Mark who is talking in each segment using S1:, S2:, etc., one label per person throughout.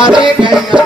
S1: রাধে
S2: গাইয়া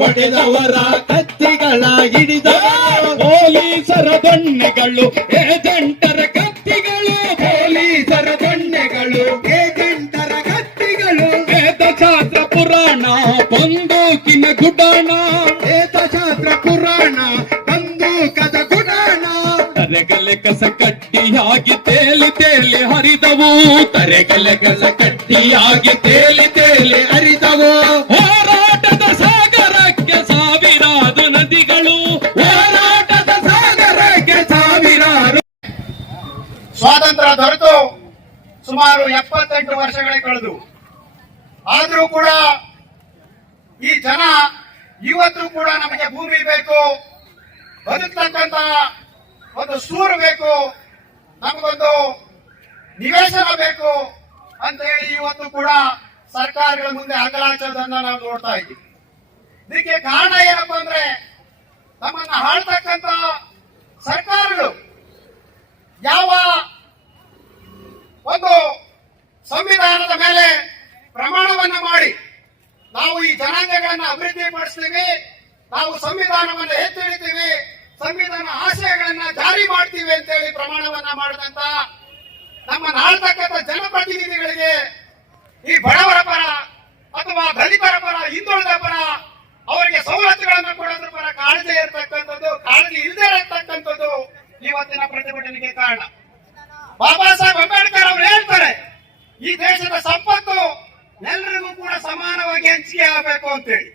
S2: ಹೊಡೆದವರ ಕತ್ತಿಗಳ ಹಿಡಿದ ಪೊಲೀಸರ ದೊಣ್ಣೆಗಳು ಏಜೆಂಟರ ಕತ್ತಿಗಳು. ಪೊಲೀಸರ ದೊಣ್ಣೆಗಳು
S3: ಏಜೆಂಟರ ಕತ್ತಿಗಳು.
S2: ವೇದಶಾಸ್ತ್ರ ಪುರಾಣ ಬಂದೂಕಿನ ಗುಡಾಣ.
S3: ವೇದಶಾಸ್ತ್ರ ಪುರಾಣ ಬಂದೂಕದ ಗುಡಾಣ.
S2: ತರೆಗಲೆ ಕಸ ಕಟ್ಟಿಯಾಗಿ ತೇಲಿ ತೇಲಿ ಹರಿದವು. ತರೆಗಲೆ ಕಸ ಕಟ್ಟಿಯಾಗಿ ತೇಲಿ ತೇಲಿ
S3: ಸ್ವಾತಂತ್ರ್ಯ ದೊರೆತು ಸುಮಾರು ಎಪ್ಪತ್ತೆಂಟು ವರ್ಷಗಳೇ ಕಳೆದು. ಆದರೂ ಕೂಡ ಈ ಜನ ಇವತ್ತು ಕೂಡ ನಮಗೆ ಭೂಮಿ ಬೇಕು ಬದುಕ್ತಕ್ಕಂತ ಒಂದು ಸೂರು ಬೇಕು, ನಮಗೊಂದು ನಿವೇಶನ ಬೇಕು ಅಂತ ಹೇಳಿ ಇವತ್ತು ಕೂಡ ಸರ್ಕಾರಗಳ ಮುಂದೆ ಅಗಲಾಚೋದನ್ನ ನಾವು ನೋಡ್ತಾ ಇದ್ದೀವಿ. ಇದಕ್ಕೆ ಕಾರಣ ಏನಪ್ಪ ಅಂದ್ರೆ ನಮ್ಮನ್ನ ಆಳ್ತಕ್ಕಂತ ಸರ್ಕಾರಗಳು ಯಾವ ಒಂದು ಸಂವಿಧಾನದ ಮೇಲೆ ಪ್ರಮಾಣವನ್ನ ಮಾಡಿ ನಾವು ಈ ಜನಾಂಗಗಳನ್ನ ಅಭಿವೃದ್ಧಿ ಪಡಿಸ್ತೀವಿ ನಾವು ಸಂವಿಧಾನವನ್ನು ಎತ್ತಿಡಿತೀವಿ ಸಂವಿಧಾನ ಆಶಯಗಳನ್ನ ಜಾರಿ ಮಾಡ್ತೀವಿ ಅಂತೇಳಿ ಪ್ರಮಾಣವನ್ನ ಮಾಡಿದಂತ ನಮ್ಮ ನಾಳ್ತಕ್ಕಂಥ ಜನಪ್ರತಿನಿಧಿಗಳಿಗೆ ಈ ಬಡವರ ಪರ ಅಥವಾ ದಲಿತರ ಪರ, ಹಿಂದುಳಿದ ಪರ ಅವರಿಗೆ ಸವಲತ್ತುಗಳನ್ನು ಕೊಡೋದ್ರ ಪರ ಕಾಳಜಿ ಇರತಕ್ಕಂಥದ್ದು, ಕಾಳಜಿ ಇಲ್ಲದೆ ಇರತಕ್ಕಂಥದ್ದು ಇವತ್ತಿನ ಪ್ರತಿಭಟನೆಗೆ ಕಾರಣ. ಬಾಬಾ ಸಾಹೇಬ್ ಅಂಬೇಡ್ಕರ್ ಅವರು ಹೇಳ್ತಾರೆ, ಈ ದೇಶದ ಸಂಪತ್ತು ಎಲ್ಲರಿಗೂ ಕೂಡ ಸಮಾನವಾಗಿ ಹಂಚಿಕೆ ಆಗಬೇಕು ಅಂತೇಳಿ.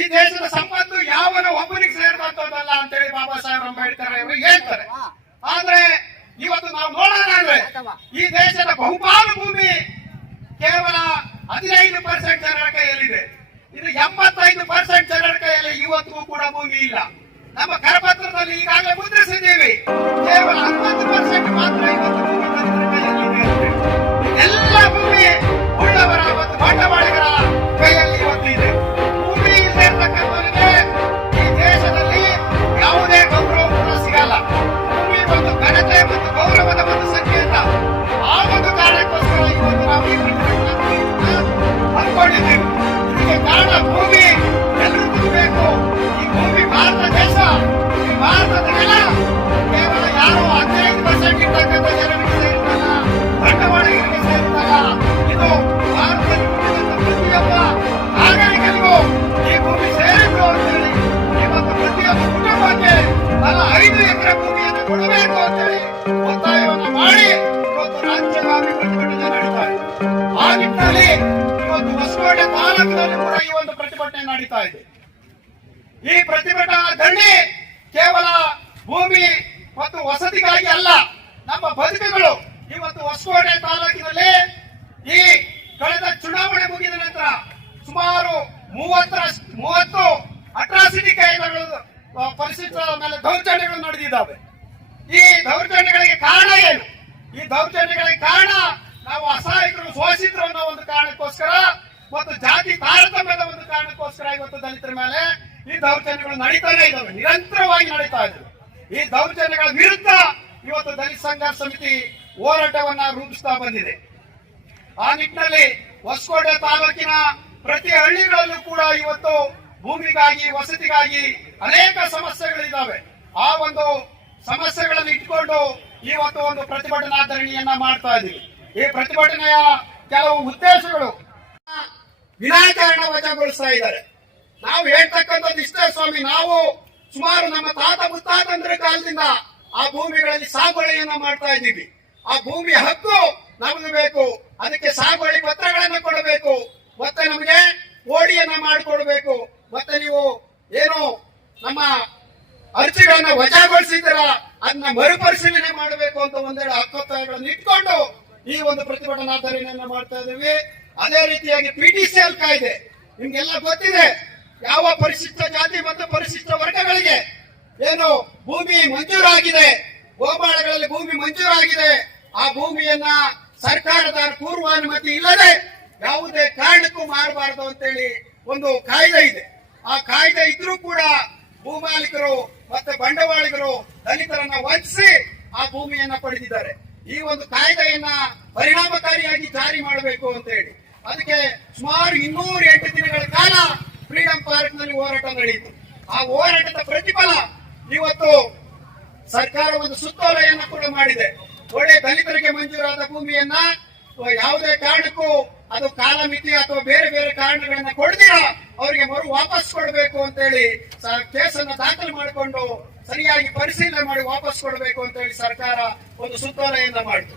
S3: ಈ ದೇಶದ ಸಂಪತ್ತು ಯಾವನ ಒಬ್ಬನಿಗೆ ಸೇರಿದಂತದ್ದಲ್ಲ ಅಂತೇಳಿ ಬಾಬಾ ಸಾಹೇಬ್ ಅಂಬೇಡ್ಕರ್ ಅವರು ಹೇಳ್ತಾರೆ. ಆದ್ರೆ ಇವತ್ತು ನಾವು ನೋಡೋಣ ಅಂದ್ರೆ ಈ ದೇಶದ ಬಹುಪಾಲು ಭೂಮಿ ಕೇವಲ ಹದಿನೈದು ಪರ್ಸೆಂಟ್ ಜನರ ಕೈಯಲ್ಲಿದೆ. ಇದು ಎಂಬತ್ತೈದು ಪರ್ಸೆಂಟ್ ಜನರ ಕೈಯಲ್ಲಿ ಇವತ್ತು ಕೂಡ ಭೂಮಿ ಇಲ್ಲ. ನಮ್ಮ ಕರಪತ್ರದಲ್ಲಿ ಈಗಾಗಲೇ ಮುದ್ರಿಸಿದ್ದೀವಿ. ಕೇವಲ ಹತ್ತೊಂದು ಪರ್ಸೆಂಟ್ ಮಾತ್ರ ಇವತ್ತು ಭೂಮಿ ನಡೀತಾ ಇದೆ. ಈ ಪ್ರತಿಭಟನಾ ಧರಣಿ ಕೇವಲ ಭೂಮಿ ಮತ್ತು ವಸತಿಗಾಗಿ ಅಲ್ಲ, ನಮ್ಮ ಬದುಕುಗಳು ಇವತ್ತು ಹೊಸಕೋಟೆ ತಾಲೂಕಿನಲ್ಲಿ ಈ ಕಳೆದ ಚುನಾವಣೆ ಮುಗಿದ ನಂತರ ಸುಮಾರು ಮೂವತ್ತರ ಮೂವತ್ತು ಅಟ್ರಾಸಿಟಿ ಕೈಗಳು ಪರಿಸ್ಥಿತಿಗಳ ಮೇಲೆ ದೌರ್ಜನ್ಯಗಳು ನಡೆದಿದ್ದಾವೆ. ಈ ದೌರ್ಜನ್ಯಗಳಿಗೆ ಕಾರಣ ಏನು? ಈ ದೌರ್ಜನ್ಯಗಳಿಗೆ ಕಾರಣ ನಾವು ಅಸಹಾಯಕರು, ಶೋಷಿತರು ಅನ್ನೋ ಒಂದು ಕಾರಣಕ್ಕೋಸ್ಕರ ಮತ್ತು ಜಾತಿ ತಾರತಮ್ಯದ ಒಂದು ಕಾರಣಕ್ಕೋಸ್ಕರ ಇವತ್ತು ದಲಿತರ ಮೇಲೆ ಈ ದೌರ್ಜನ್ಯಗಳು ನಡೀತಾನೆ ಇದ್ದಾವೆ, ನಿರಂತರವಾಗಿ ನಡೀತಾ ಇದ್ದಾವೆ ಈ ದೌರ್ಜನ್ಯಗಳ ವಿರುದ್ಧ ಇವತ್ತು ದಲಿತ ಸಂಘರ್ಷ ಸಮಿತಿ ಹೋರಾಟವನ್ನ ರೂಪಿಸ್ತಾ ಬಂದಿದೆ. ಆ ನಿಟ್ಟಿನಲ್ಲಿ ಹೊಸಕೋಟೆ ತಾಲೂಕಿನ ಪ್ರತಿ ಹಳ್ಳಿಗಳಲ್ಲೂ ಕೂಡ ಇವತ್ತು ಭೂಮಿಗಾಗಿ, ವಸತಿಗಾಗಿ ಅನೇಕ ಸಮಸ್ಯೆಗಳಿದ್ದಾವೆ. ಆ ಒಂದು ಸಮಸ್ಯೆಗಳನ್ನು ಇಟ್ಕೊಂಡು ಇವತ್ತು ಒಂದು ಪ್ರತಿಭಟನಾ ಧರಣಿಯನ್ನ ಮಾಡ್ತಾ ಇದ್ದೀವಿ ಈ ಪ್ರತಿಭಟನೆಯ ಕೆಲವು ಉದ್ದೇಶಗಳು ವಿನಾಕಾರಣ ವಜಾಗೊಳಿಸ್ತಾ ಇದ್ದಾರೆ. ನಾವು ಹೇಳ್ತಕ್ಕಂಥದ್ದು ಇಷ್ಟೇ ಸ್ವಾಮಿ ನಾವು ಸುಮಾರು ನಮ್ಮ ತಾತ ಮುತ್ತಾತಂದ್ರ ಕಾಲದಿಂದ ಆ ಭೂಮಿಗಳಲ್ಲಿ ಸಾಗುವಳಿಯನ್ನ ಮಾಡ್ತಾ ಇದ್ದೀವಿ. ಆ ಭೂಮಿ ಹಕ್ಕು ನಮಗೆ ಬೇಕು. ಅದಕ್ಕೆ ಸಾಗುವಳಿ ಪತ್ರಗಳನ್ನ ಕೊಡಬೇಕು. ಮತ್ತೆ ನಮಗೆ ಓಡಿಯನ್ನ ಮಾಡಿಕೊಡ್ಬೇಕು. ಮತ್ತೆ ನೀವು ಏನು ನಮ್ಮ ಅರ್ಜಿಗಳನ್ನ ವಜಾಗೊಳಿಸಿದ್ದೀರ, ಅದನ್ನ ಮರುಪರಿಶೀಲನೆ ಮಾಡಬೇಕು ಅಂತ ಒಂದೆರಡು ಹಕ್ಕೊತ್ತಾಯಗಳನ್ನು ಇಟ್ಕೊಂಡು ಈ ಒಂದು ಪ್ರತಿಭಟನಾ ಧರಣಿಯನ್ನ ಮಾಡ್ತಾ ಇದ್ದೀವಿ. ಅದೇ ರೀತಿಯಾಗಿ ಪಿಟಿಸಿಎಲ್ ಕಾಯ್ದೆ. ನಿಮ್ಗೆಲ್ಲ ಗೊತ್ತಿದೆ, ಯಾವ ಪರಿಶಿಷ್ಟ ಜಾತಿ ಮತ್ತು ಪರಿಶಿಷ್ಟ ವರ್ಗಗಳಿಗೆ ಏನು ಭೂಮಿ ಮಂಜೂರಾಗಿದೆ. ಗೋಪಾಳಗಳಲ್ಲಿ ಭೂಮಿ ಮಂಜೂರಾಗಿದೆ. ಆ ಭೂಮಿಯನ್ನ ಸರ್ಕಾರದ ಪೂರ್ವಾನುಮತಿ ಇಲ್ಲದೆ ಯಾವುದೇ ಕಾರಣಕ್ಕೂ ಮಾರಬಾರದು ಅಂತೇಳಿ ಒಂದು ಕಾಯ್ದೆ ಇದೆ. ಆ ಕಾಯ್ದೆ ಇದ್ರೂ ಕೂಡ ಭೂಮಾಲೀಕರು ಮತ್ತೆ ಬಂಡವಾಳಿಗರು ದಲಿತರನ್ನ ವಂಚಿಸಿ ಆ ಭೂಮಿಯನ್ನ ಪಡೆದಿದ್ದಾರೆ. ಈ ಒಂದು ಕಾಯ್ದೆಯನ್ನ ಪರಿಣಾಮಕಾರಿಯಾಗಿ ಜಾರಿ ಮಾಡಬೇಕು ಅಂತ ಹೇಳಿ ಅದಕ್ಕೆ ಸುಮಾರು ಇನ್ನೂರ ಎಂಟು ದಿನಗಳ ಕಾಲ ಫ್ರೀಡಂ ಪಾರ್ಕ್ನಲ್ಲಿ ಹೋರಾಟ ನಡೆಯಿತು. ಆ ಹೋರಾಟದ ಪ್ರತಿಫಲ ಇವತ್ತು ಸರ್ಕಾರ ಒಂದು ಸುತ್ತೋಲೆಯನ್ನ ಕೂಡ ಮಾಡಿದೆ. ಒಳ್ಳೆ ದಲಿತರಿಗೆ ಮಂಜೂರಾದ ಭೂಮಿಯನ್ನ ಯಾವುದೇ ಕಾರಣಕ್ಕೂ ಅದು ಕಾಲಮಿತಿ ಅಥವಾ ಬೇರೆ ಬೇರೆ ಕಾರಣಗಳನ್ನ ಕೊಡದಿರ ಅವರಿಗೆ ಮರು ವಾಪಸ್ ಕೊಡಬೇಕು ಅಂತ ಹೇಳಿ ಕೇಸನ್ನ ದಾಖಲು ಮಾಡಿಕೊಂಡು ಸರಿಯಾಗಿ ಪರಿಶೀಲನೆ ಮಾಡಿ ವಾಪಸ್ ಕೊಡಬೇಕು ಅಂತ ಹೇಳಿ ಸರ್ಕಾರ ಒಂದು ಸುತ್ತೋಲೆಯನ್ನ ಮಾಡಿತು.